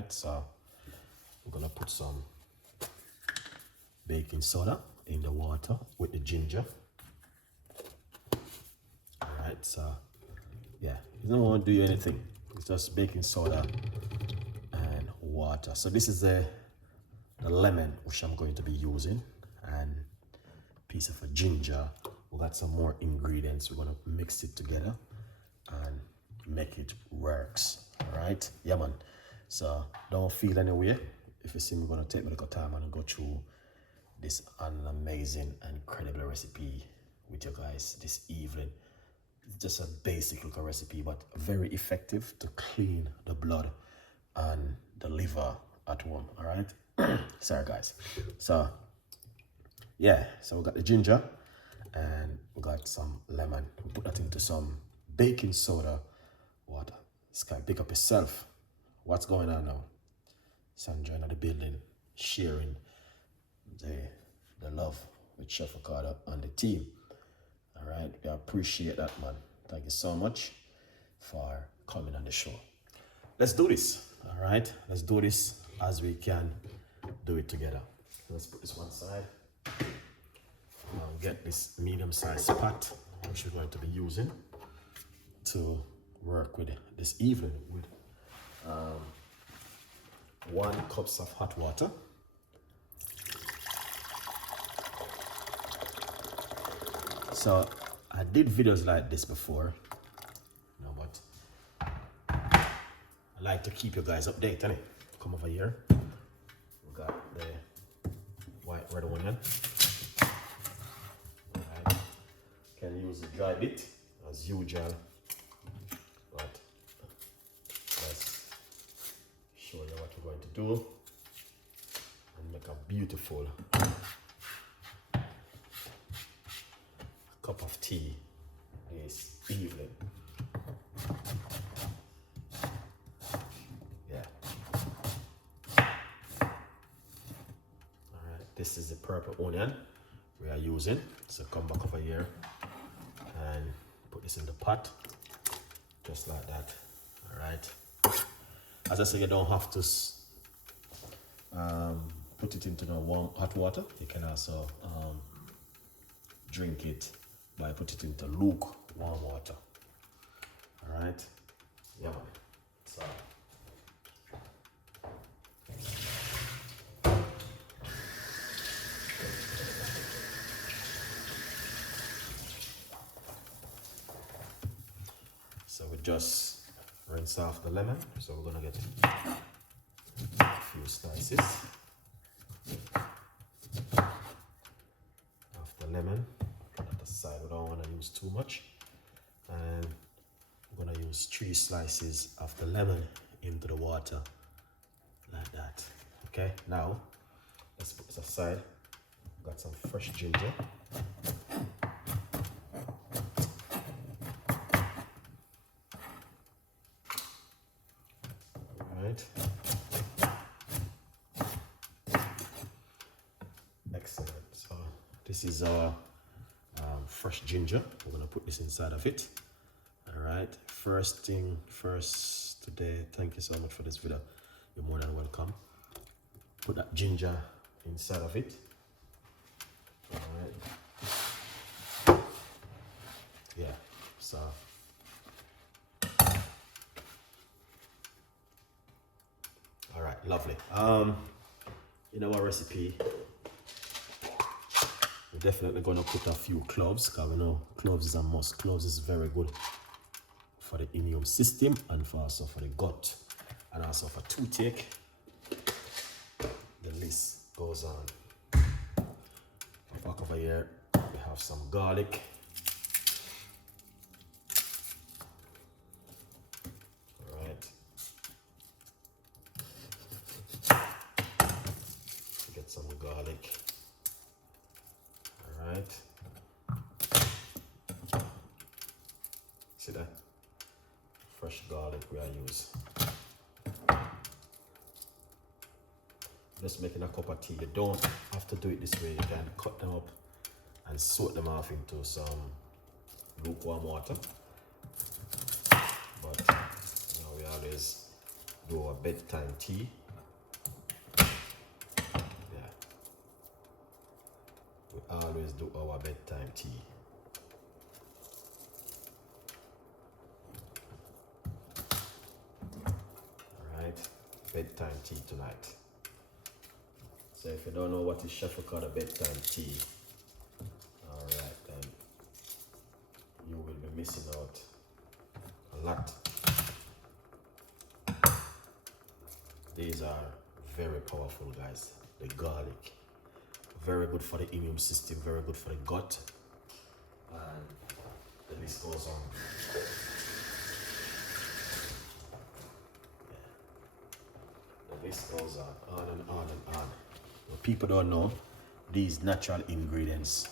right, so we're gonna put some baking soda in the water with the ginger. All right, so yeah, you don't want to do anything. It's just baking soda and water. So this is the lemon which I'm going to be using, and piece of a ginger. We got some more ingredients. We're gonna mix it together and make it works. All right, yeah man. So don't feel any way. If you see me, gonna take a little time and go through this an amazing and incredible recipe with you guys this evening. It's just a basic little recipe, but very effective to clean the blood and the liver at home. All right. Sorry guys. So yeah, so we got the ginger and we got some lemon. We put that into some baking soda water. Sky, pick up yourself. What's going on now? Sandra in the building, sharing the love with Chef Ricardo and the team. All right, we appreciate that, man. Thank you so much for coming on the show. Let's do this. All right, let's do this as we can do it together. Let's put this one side. Get this medium-sized pot, which we're going to be using to work with this evening with 1 cup of hot water. So I did videos like this before, you know, but I like to keep you guys updated, innit? Come over here. We got the white red onion. Alright. Can use the dry bit as usual, but let's show you what we're going to do and make a beautiful cup of tea this evening. Yeah. Alright, this is the purple onion we are using. So come back over here and put this in the pot, just like that. Alright. As I said, you don't have to put it into the warm hot water. You can also drink it by put it into lukewarm water. All right, yeah man. So we just rinse off the lemon. So we're gonna get a few slices of the lemon. Side. We don't want to use too much, and we're going to use 3 slices of the lemon into the water like that. Okay, now let's put this aside. Got some fresh ginger. All right, excellent. So this is our fresh ginger. We're gonna put this inside of it. All right, first thing first today, thank you so much for this video. You're more than welcome. Put that ginger inside of it. All right, yeah, so all right, lovely. In our recipe, we're definitely going to put a few cloves, because we know cloves is a must. Cloves is very good for the immune system and also for the gut and also for toothache. The list goes on. Back over here, we have some garlic. All right. Get some garlic. Right. See that? Fresh garlic we are using. Just making a cup of tea. You don't have to do it this way. You can cut them up and soak them off into some lukewarm water. But you know, we always do our bedtime tea. Yeah, we always do our bedtime tea. All right, bedtime tea tonight. So if you don't know what is Chef Ricardo bedtime tea, all right, then you will be missing out a lot. These are very powerful, guys. The garlic, very good for the immune system, very good for the gut, and the list goes on. Yeah. The list goes on and on and on. What people don't know, these natural ingredients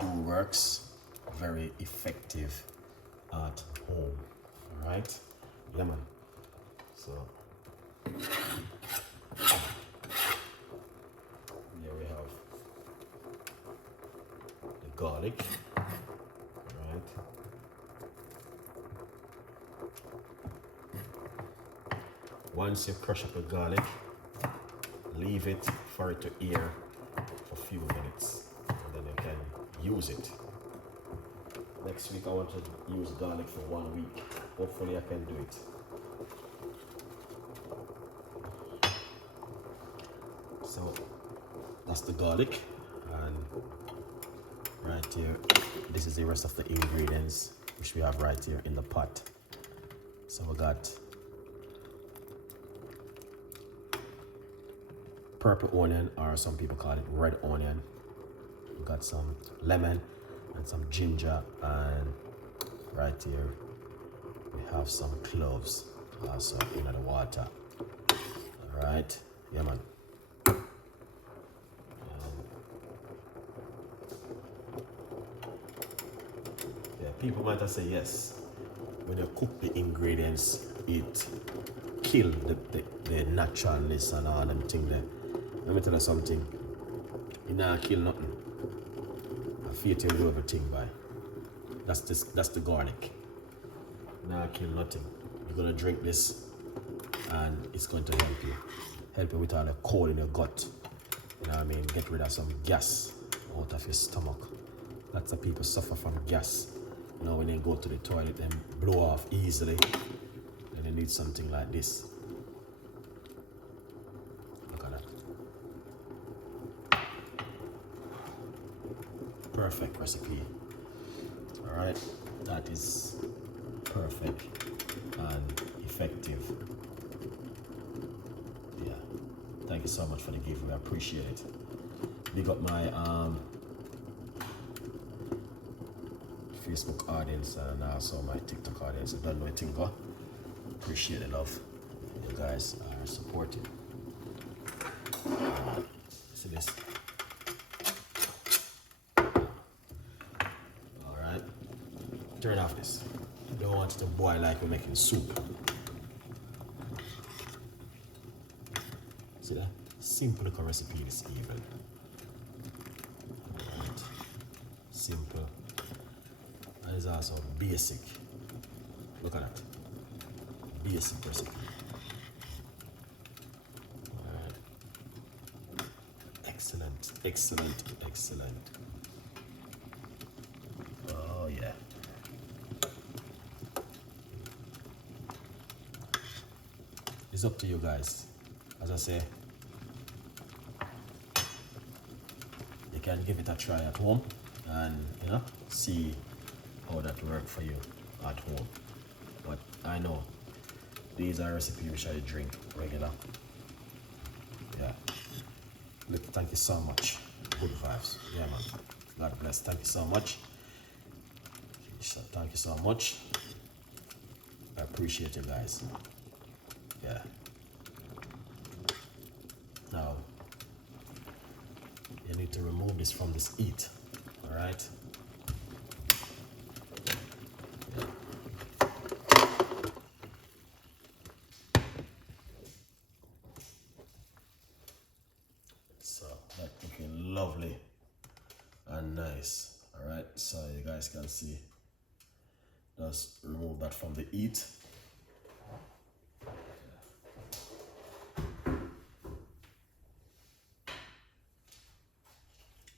do works very effective at home. All right, lemon. So here we have the garlic, right? Once you crush up the garlic, leave it for it to air for a few minutes, and then you can use it. Next week I want to use garlic for 1 week. Hopefully I can do it. So that's the garlic, and right here, this is the rest of the ingredients which we have right here in the pot. So we got purple onion, or some people call it red onion. We got some lemon and some ginger, and right here we have some cloves also in the water. All right, yeah man. People might have said yes, when you cook the ingredients, it kill the naturalness and all them things there. Let me tell you something, it not kill nothing. I feel to do everything by. That's the garlic. Not kill nothing. You're gonna drink this and it's going to help you with all the cold in your gut. You know what I mean? Get rid of some gas out of your stomach. Lots of people suffer from gas. You know, when they go to the toilet and blow off easily, then they need something like this. Look at that. Perfect recipe. All right, that is perfect and effective. Yeah, thank you so much for the gift. I appreciate it. Big up my Facebook audience and also my TikTok audience. I don't know anything, but appreciate the love. You guys are supporting. See this? All right. Turn off this. You don't want it to boil like we're making soup. See that? Simple little recipe this evening. All right. Simple. And it's also basic. Look at that. Basic recipe. Alright. Excellent, excellent, excellent. Oh yeah. It's up to you guys. As I say, you can give it a try at home and see how that work for you at home. But I know these are recipes which I drink regular. Yeah. Look, thank you so much. Good vibes. Yeah man. God bless. Thank you so much. Thank you so much. I appreciate you guys. Yeah. Now you need to remove this from this heat. Alright? So that's looking lovely and nice. Alright, so you guys can see. Just remove that from the heat.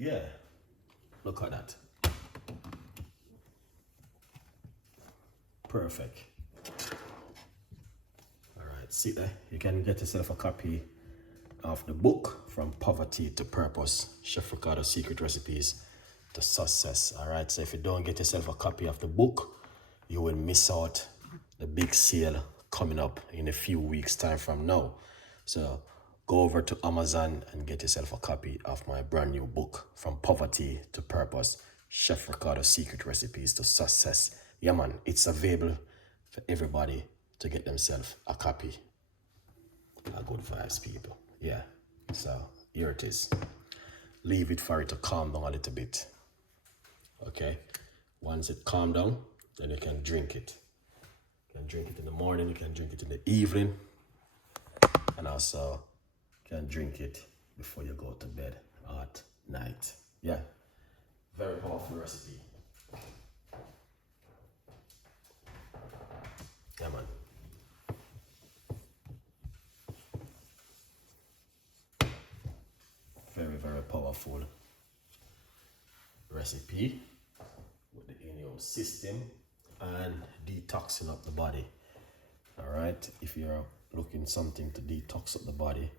Yeah, look at that. Perfect. All right, see there. You can get yourself a copy of the book From Poverty to Purpose, Chef Ricardo's Secret Recipes to Success. All right, so if you don't get yourself a copy of the book, you will miss out the big sale coming up in a few weeks time from now. So go over to Amazon and get yourself a copy of my brand new book, From Poverty to Purpose, Chef Ricardo's Secret Recipes to Success. Yeah man, it's available for everybody to get themselves a copy. A good vibes, people. Yeah, so here it is. Leave it for it to calm down a little bit. Okay, once it calm down, then you can drink it. You can drink it in the morning, you can drink it in the evening, and also you can drink it before you go to bed at night. Yeah, very powerful recipe. Yeah man. Very powerful recipe with the immune system and detoxing up the body. All right, if you're looking something to detox up the body,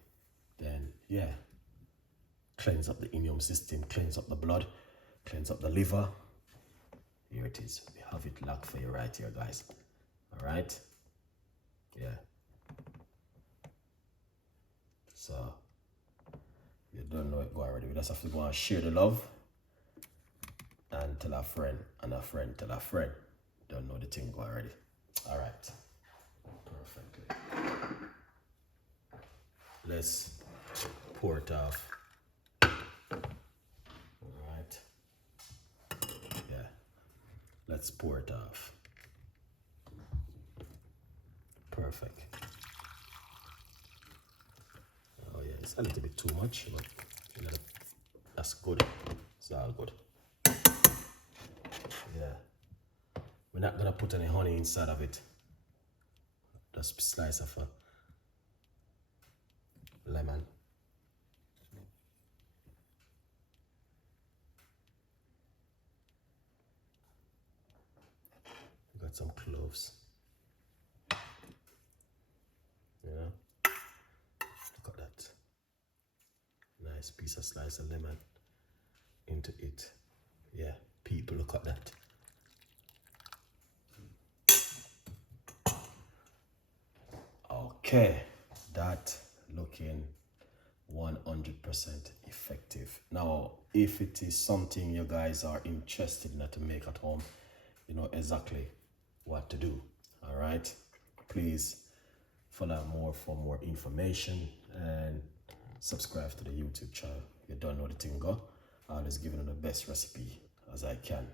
then yeah, cleanse up the immune system, cleanse up the blood, cleanse up the liver. Here it is. We have it locked for you right here, guys. All right, yeah. So you don't know it go already. We just have to go and share the love and tell a friend, and a friend tell a friend. Don't know the thing go already. All right, perfectly. Let's pour it off. All right. Yeah. Let's pour it off. Perfect. Oh yeah, it's a little bit too much, but you know, that's good. It's all good. Yeah. We're not gonna put any honey inside of it. Just a slice of a lemon. Got some cloves. Yeah. Look at that. Nice piece of slice of lemon into it. Yeah, people, look at that. Okay, that looking 100% effective. Now, if it is something you guys are interested in to make at home, you know exactly what to do. All right, please follow more for more information and subscribe to the YouTube channel. You don't know the thing go. I'm always giving you the best recipe as I can.